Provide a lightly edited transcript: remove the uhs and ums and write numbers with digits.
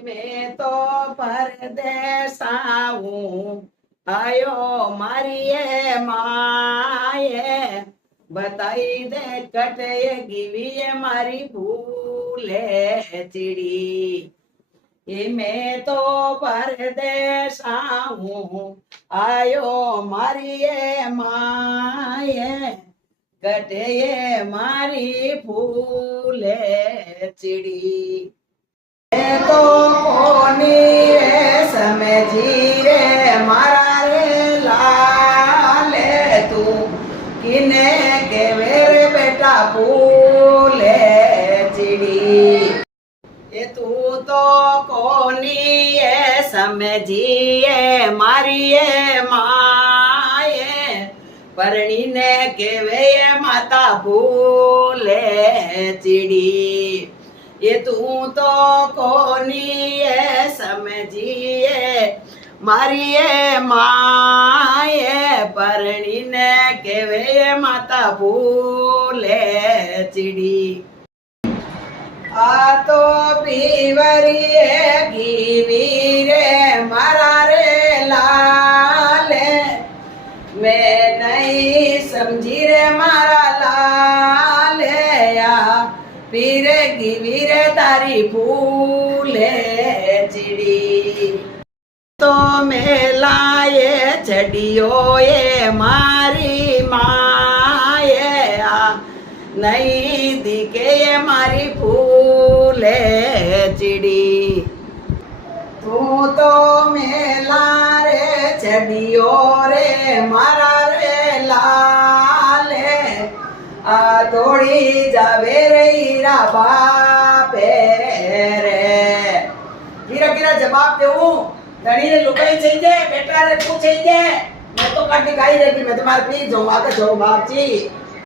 મેં તો પરદેસાવું આયો મારી એ માએ બતાઈ દે કટે ગીવીએ મારી ભૂલે ચીડી એ મેં તો પરદેસાવું આયો મારી એ માએ કટે મારી ભૂલે ચીડી તો કોની રે સમજી રે મારા રે લાલે તું કિને કેવે રે બેટા ભૂલે ચીડી એ તું તો કોની એ સમજી એ મારી એ માએ પરણીને કેવે માતા ભૂલે ચીડી એ તું તો કોની એ સમજીએ મારી એ માએ પરણીને કેવે માતા ભૂલે ચીડી આ તો પીવરી એ ગીવી રે મારા રે લાલે મેં નહીં સમજી રે મારા લાલે પીરે ગીવી રે તારી ભૂલે ચીડી તો મેલાએ ચડિયો એ મારી માએ નહીં દીકે મારી ભૂલે ચીડી તું તો મેલા રે ચડિયો રે મારા રે લાલે આ દોડી જાવે રે હીરા બાપે રે કીરા કીરા જવાબ દેવું ધણીને લુકાઈ થઈ જાય બેટા રે પૂછે જાય મેં તો કાટી ખાઈ રહી મેં તમારે પી જાઉં આગે જાઉં બાપજી